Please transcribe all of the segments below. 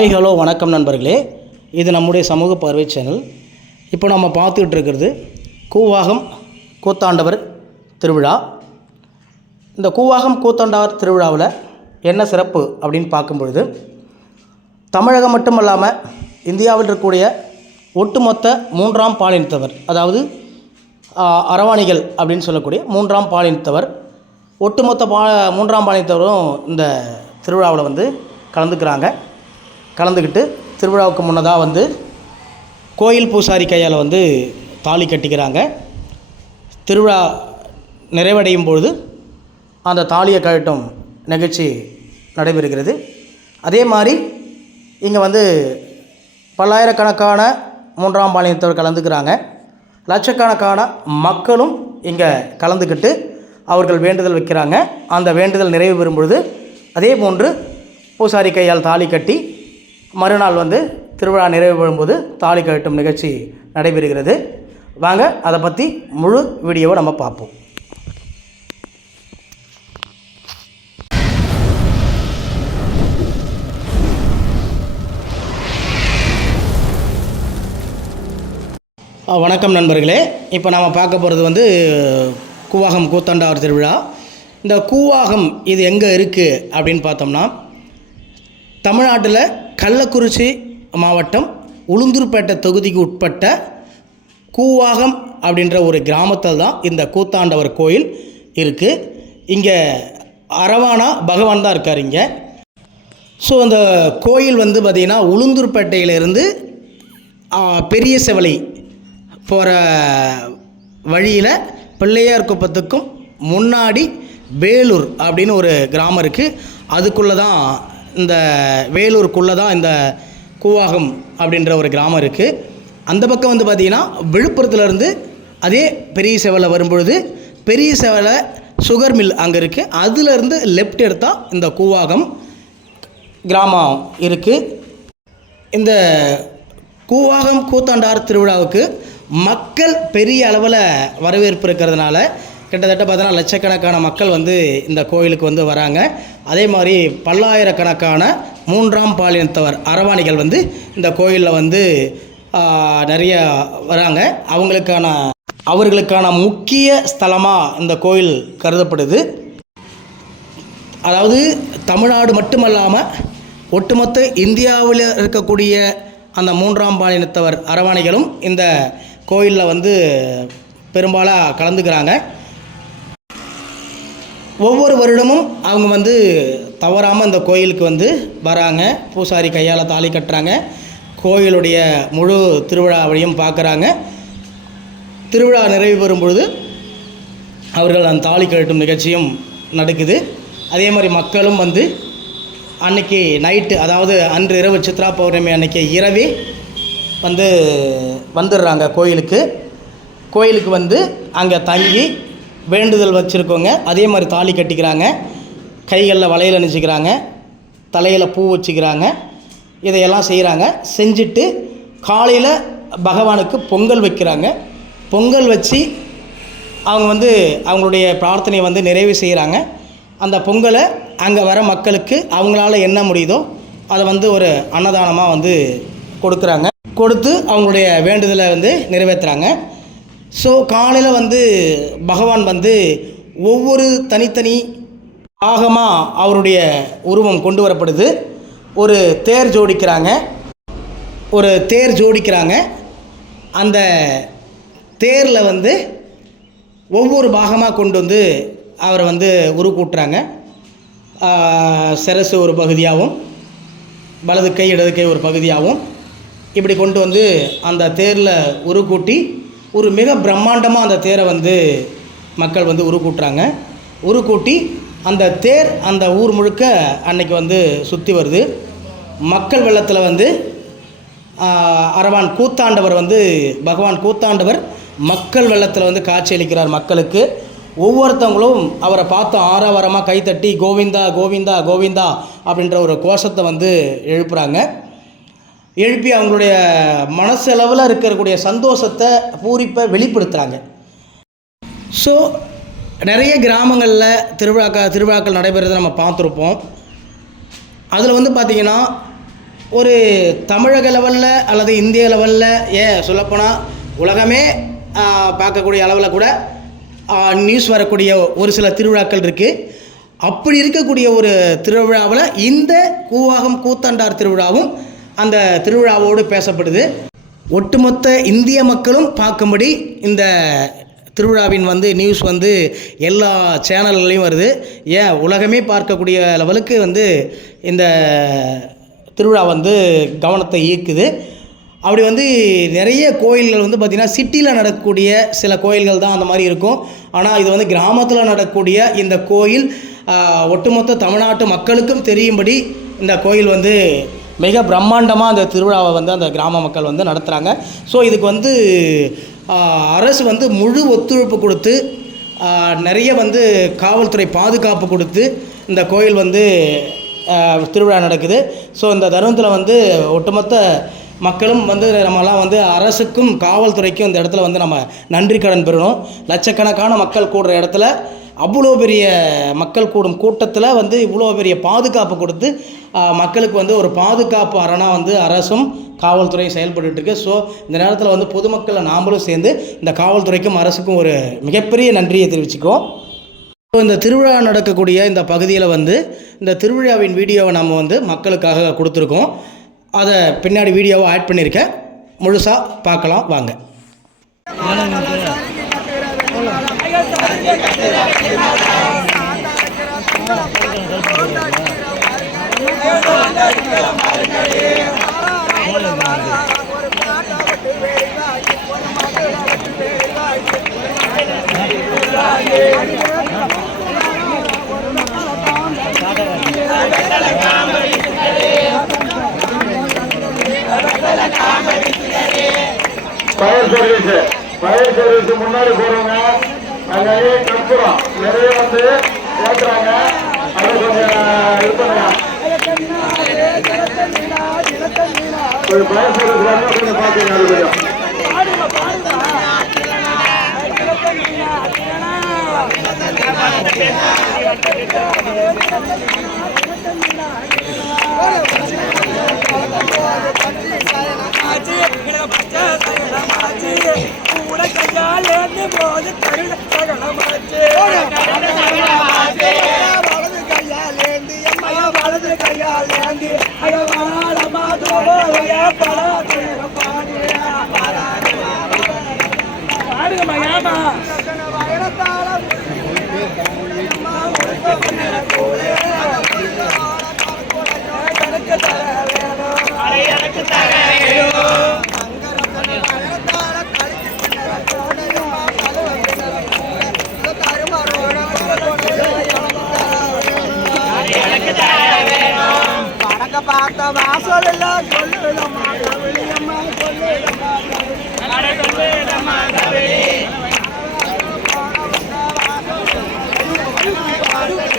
Hi hello வணக்கம் நண்பர்களே. இது நம்முடைய சமூக பார்வை சேனல். இப்போ நம்ம பார்த்துக்கிட்டு இருக்கிறது கூவாகம் கூத்தாண்டவர் திருவிழா. இந்த கூவாகம் கூத்தாண்டவர் திருவிழாவில் என்ன சிறப்பு அப்படின்னு பார்க்கும் பொழுது தமிழகம் மட்டுமல்லாமல் இந்தியாவில் இருக்கக்கூடிய ஒட்டுமொத்த மூன்றாம் பாலினத்தவர் அதாவது அரவாணிகள் அப்படின்னு சொல்லக்கூடிய மூன்றாம் பாலினத்தவர் ஒட்டுமொத்த பா மூன்றாம் பாலினத்தவரும் இந்த திருவிழாவில் வந்து கலந்துக்கிறாங்க. கலந்துக்கிட்டு திருவிழாவுக்கு முன்னதாக வந்து கோயில் பூசாரி கையால் வந்து தாலி கட்டிக்கிறாங்க. திருவிழா நிறைவடையும் பொழுது அந்த தாலியை கழட்டும் நிகழ்ச்சி நடைபெறுகிறது. அதே மாதிரி இங்கே வந்து பல்லாயிரக்கணக்கான மூன்றாம் பாலினத்தவர் கலந்துக்கிறாங்க. லட்சக்கணக்கான மக்களும் இங்கே கலந்துக்கிட்டு அவர்கள் வேண்டுதல் வைக்கிறாங்க. அந்த வேண்டுதல் நிறைவு பெறும் பொழுது அதே போன்று பூசாரி கையால் தாலி கட்டி மறுநாள் வந்து திருவிழா நிறைவு பெறும்போது தாலி கட்டும் நிகழ்ச்சி நடைபெறுகிறது. வாங்க அதை பற்றி முழு வீடியோவை நம்ம பார்ப்போம். வணக்கம் நண்பர்களே. இப்போ நாம் பார்க்க போகிறது வந்து கூவாகம் கூத்தாண்டாவர் திருவிழா. இந்த கூவாகம் இது எங்கே இருக்குது அப்படின்னு பார்த்தோம்னா தமிழ்நாட்டில் கள்ளக்குறிச்சி மாவட்டம் உளுந்தூர்பேட்டை தொகுதிக்கு உட்பட்ட கூவாகம் அப்படின்ற ஒரு கிராமத்தில் தான் இந்த கூத்தாண்டவர் கோயில் இருக்குது இங்கே அரவானா பகவான் தான் இருக்கார் இங்கே. ஸோ அந்த கோயில் வந்து பார்த்திங்கன்னா உளுந்தூர்பேட்டையிலேருந்து பெரிய செவலை போகிற வழியில் பிள்ளையார் குப்பத்துக்கும் முன்னாடி வேலூர் அப்படின்னு ஒரு கிராமம் இருக்குது அதுக்குள்ளே தான் இந்த வேலூருக்குள்ளே தான் இந்த கூவாகம் அப்படின்ற ஒரு கிராமம் இருக்குது அந்த பக்கம் வந்து பார்த்திங்கன்னா விழுப்புரத்துலேருந்து அதே பெரிய செவலை வரும்பொழுது பெரிய செவலை சுகர் மில் அங்கே இருக்குது அதுலேருந்து லெஃப்ட் எடுத்தால் இந்த கூவாகம் கிராமம் இருக்குது இந்த கூவாகம் கூத்தாண்டார் திருவிழாவுக்கு மக்கள் பெரிய அளவில் வரவேற்பு இருக்கிறதுனால கிட்டத்தட்ட பார்த்தோன்னா லட்சக்கணக்கான மக்கள் வந்து இந்த கோயிலுக்கு வந்து வராங்க. அதே மாதிரி பல்லாயிரக்கணக்கான மூன்றாம் பாலினத்தவர் அரவாணிகள் வந்து இந்த கோயிலில் வந்து நிறைய வராங்க. அவங்களுக்கான அவர்களுக்கான முக்கிய ஸ்தலமாக இந்த கோயில் கருதப்படுது. அதாவது தமிழ்நாடு மட்டுமல்லாமல் ஒட்டுமொத்த இந்தியாவில் இருக்கக்கூடிய அந்த மூன்றாம் பாலினத்தவர் அரவாணிகளும் இந்த கோயிலில் வந்து பெரும்பாலாக கலந்துக்கிறாங்க. ஒவ்வொரு வருடமும் அவங்க வந்து தவறாமல் இந்த கோயிலுக்கு வந்து வராங்க. பூசாரி கையால் தாலி கட்டுறாங்க. கோயிலுடைய முழு திருவிழாவையும் பார்க்குறாங்க திருவிழா நிறைவு பெறும் பொழுது அவர்கள் அந்த தாலி கட்டும் நிகழ்ச்சியும் நடக்குது. அதே மாதிரி மக்களும் வந்து அன்னைக்கு நைட்டு அதாவது அன்று இரவு சித்ரா பௌர்ணமி அன்னைக்கு இரவே வந்து வந்துடுறாங்க கோயிலுக்கு. கோயிலுக்கு வந்து அங்கே தங்கி வேண்டுதல் வச்சுருக்கோங்க அதே மாதிரி தாலி கட்டிக்கிறாங்க கைகளில் வளையல் அணிச்சிக்கிறாங்க தலையில் பூ வச்சுக்கிறாங்க இதையெல்லாம் செய்கிறாங்க செஞ்சுட்டு காலையில் பகவானுக்கு பொங்கல் வைக்கிறாங்க. பொங்கல் வச்சு அவங்க வந்து அவங்களுடைய பிரார்த்தனையை வந்து நிறைவு செய்கிறாங்க அந்த பொங்கலை அங்கே வர மக்களுக்கு அவங்களால என்ன முடியுதோ அதை வந்து ஒரு அன்னதானமாக வந்து கொடுக்குறாங்க. கொடுத்து அவங்களுடைய வேண்டுதலை வந்து நிறைவேற்றுறாங்க ஸோ காலையில் வந்து பகவான் வந்து ஒவ்வொரு தனித்தனி பாகமாக அவருடைய உருவம் கொண்டு வரப்படுது. ஒரு தேர் ஜோடிக்கிறாங்க. ஒரு தேர் ஜோடிக்கிறாங்க. அந்த தேரில் வந்து ஒவ்வொரு பாகமாக கொண்டு வந்து அவரை வந்து உருக்கூட்டுறாங்க. ஆஹ், சிரசு ஒரு பகுதியாகவும் வலது கை இடது கை ஒரு பகுதியாகவும் இப்படி கொண்டு வந்து அந்த தேரில் உருக்கூட்டி ஒரு மிக பிரம்மாண்டமாக அந்த தேரை வந்து மக்கள் வந்து உருக்கூட்டுறாங்க. உருக்கூட்டி அந்த தேர் அந்த ஊர் முழுக்க அன்னைக்கு வந்து சுற்றி வருது. மக்கள் வெள்ளத்தில் வந்து அரவான் கூத்தாண்டவர் வந்து பகவான் கூத்தாண்டவர் மக்கள் வெள்ளத்தில் வந்து காட்சியளிக்கிறார் மக்களுக்கு. ஒவ்வொருத்தவங்களும் அவரை பார்த்து ஆரவாரமாக கைத்தட்டி கோவிந்தா கோவிந்தா கோவிந்தா அப்படின்ற ஒரு கோஷத்தை வந்து எழுப்புறாங்க. எழுப்பி அவங்களுடைய மனசளவில் இருக்கக்கூடிய சந்தோஷத்தை பூரிப்பை வெளிப்படுத்துகிறாங்க ஸோ நிறைய கிராமங்களில் திருவிழாக்கா திருவிழாக்கள் நடைபெறதை நம்ம பார்த்துருப்போம். அதில் வந்து பார்த்திங்கன்னா ஒரு தமிழக லெவலில் அல்லது இந்திய லெவலில் ஏன் சொல்லப்போனால் உலகமே பார்க்கக்கூடிய அளவில் கூட நியூஸ் வரக்கூடிய ஒரு சில திருவிழாக்கள் இருக்குது அப்படி இருக்கக்கூடிய ஒரு திருவிழாவில் இந்த கூவாகம் கூத்தாண்டார் திருவிழாவும் அந்த திருவிழாவோடு பேசப்படுது. ஒட்டுமொத்த இந்திய மக்களும் பார்க்கும்படி இந்த திருவிழாவின் வந்து நியூஸ் வந்து எல்லா சேனல்களையும் வருது. ஏன்? உலகமே பார்க்கக்கூடிய லெவலுக்கு வந்து இந்த திருவிழா வந்து கவனத்தை ஈர்க்குது. அப்படி வந்து நிறைய கோயில்கள் வந்து பார்த்திங்கன்னா சிட்டியில் நடக்கக்கூடிய சில கோயில்கள் தான் அந்த மாதிரி இருக்கும். ஆனால் இது வந்து கிராமத்தில் நடக்கக்கூடிய இந்த கோயில் ஒட்டுமொத்த தமிழ்நாட்டு மக்களுக்கும் தெரியும்படி இந்த கோயில் வந்து மிக பிரம்மாண்டமாக அந்த திருவிழாவை வந்து அந்த கிராம மக்கள் வந்து நடத்துகிறாங்க ஸோ இதுக்கு வந்து அரசு வந்து முழு ஒத்துழைப்பு கொடுத்து நிறைய வந்து காவல்துறை பாதுகாப்பு கொடுத்து இந்த கோயில் வந்து திருவிழா நடக்குது. ஸோ இந்த தருணத்தில் வந்து ஒட்டுமொத்த மக்களும் வந்து நம்மலாம் வந்து அரசுக்கும் காவல்துறைக்கும் இந்த இடத்துல வந்து நம்ம நன்றி கடன் பெறணும். லட்சக்கணக்கான மக்கள் கூடுற இடத்துல அவ்வளோ பெரிய மக்கள் கூடும் கூட்டத்தில் வந்து இவ்வளோ பெரிய பாதுகாப்பு கொடுத்து மக்களுக்கு வந்து ஒரு பாதுகாப்பு அரணாக வந்து அரசும் காவல்துறையும் செயல்பட்டுருக்கு ஸோ இந்த நேரத்தில் வந்து பொதுமக்களை நாமளும் சேர்ந்து இந்த காவல்துறைக்கும் அரசுக்கும் ஒரு மிகப்பெரிய நன்றியை தெரிவிச்சுக்குவோம் ஸோ இந்த திருவிழா நடக்கக்கூடிய இந்த பகுதியில் வந்து இந்த திருவிழாவின் வீடியோவை நம்ம வந்து மக்களுக்காக கொடுத்துருக்கோம். அதை பின்னாடி வீடியோவை ஆட் பண்ணியிருக்கேன் முழுசாக பார்க்கலாம் வாங்க. ஃபயர் சர்வீஸ் ஃபயர் சர்வீஸ் முன்னாடி போறவங்க. அங்கேயே கற்பூரம். நிறைய வந்து ஏத்துறாங்க. அது கொஞ்சம் இது பண்ணுங்க. கொஞ்சம் ஃபயர் சொல்லுறாங்க கொஞ்சம் பார்த்தீங்க அது கொஞ்சம். வடக்க பார்த்த வாசல் எல்லாம் சொல்லுதம்மா கவிழியம்மா சொல்லுதம்மா பாருங்க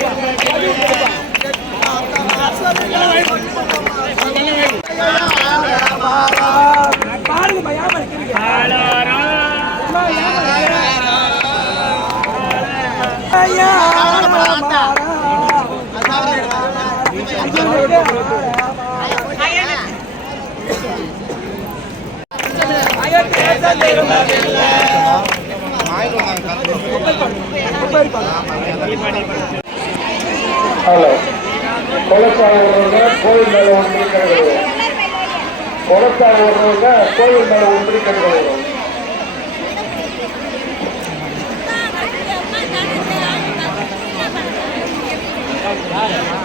ஹலோ. கொலச்சாலை ஓடுறவங்க கோயில் மேல ஒன்றி கிடக்குது கொலச்சாலை ஓடுறவங்க கோயில் மேல ஒன்றி கிடக்குது வினா-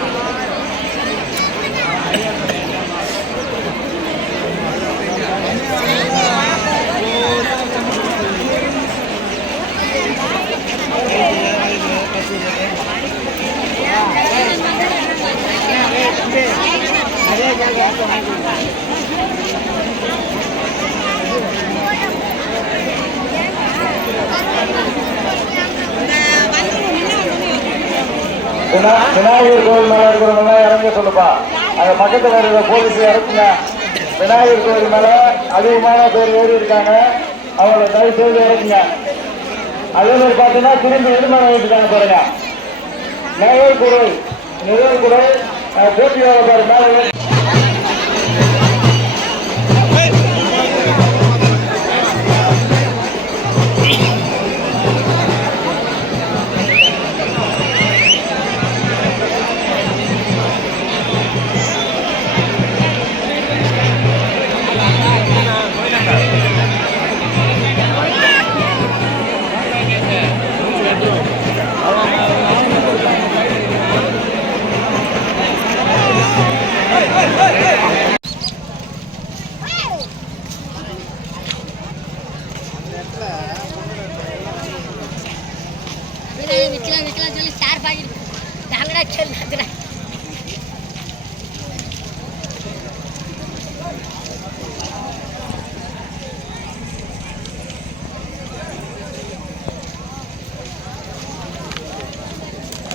விநாயகர் கோவில் மேல இருக்கிறவங்க இறங்க சொல்லுப்பா. அந்த பக்கத்தில் இருக்கிற போலீஸ் இறக்குங்க. விநாயகர் கோவில் மேல அதிகமான பேர் ஏறி இருக்காங்க. அவங்களை தயவு செய்து இறக்குங்க. அதே மாதிரி பார்த்தீங்கன்னா திரும்பி எது மேல பாருங்க. நகர்குறை குடை நிழல் போட்டியாக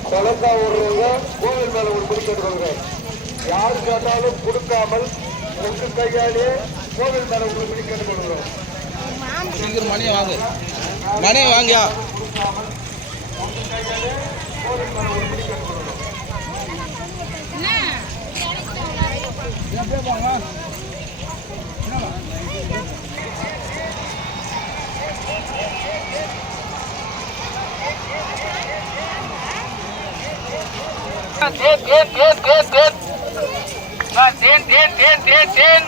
தலக்கா விடுறவங்க கோவில் மேல ஒரு குறி கேட்டுக்கோங்க யாரு கேட்டாலும் கொடுக்காமல் உங்க கையாலே கோவில் மேல ஒரு குறி கேட்டுக்கொள்கிறோம் சீக்கிரம் வாங்க. மணியை வாங்கியா. உங்க கையாலே கோவில் மேல ஒரு குறி Good, good, good, good, good. Right, in, in, in, in, in.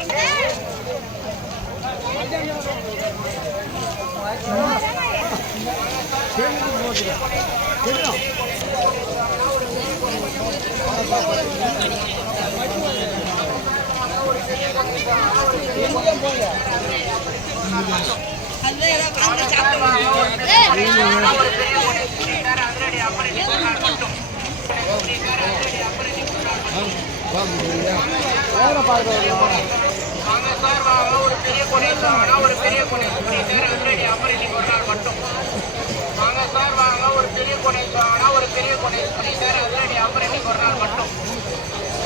Good. வாங்க சார் வாங்க ஒரு பெரிய கொடை ஒரு பெரிய கொடை சார் அதிரடி அப்புறம் ஒரு நாள் மட்டும் வாங்க சார் வாங்க ஒரு பெரிய கொடை ஒரு பெரிய கொடை சார் அதிரடி அப்புறம் ஒரு நாள் மட்டும்.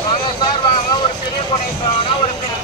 வாங்க சார் வாங்க ஒரு பெரிய கொடை ஒரு பெரிய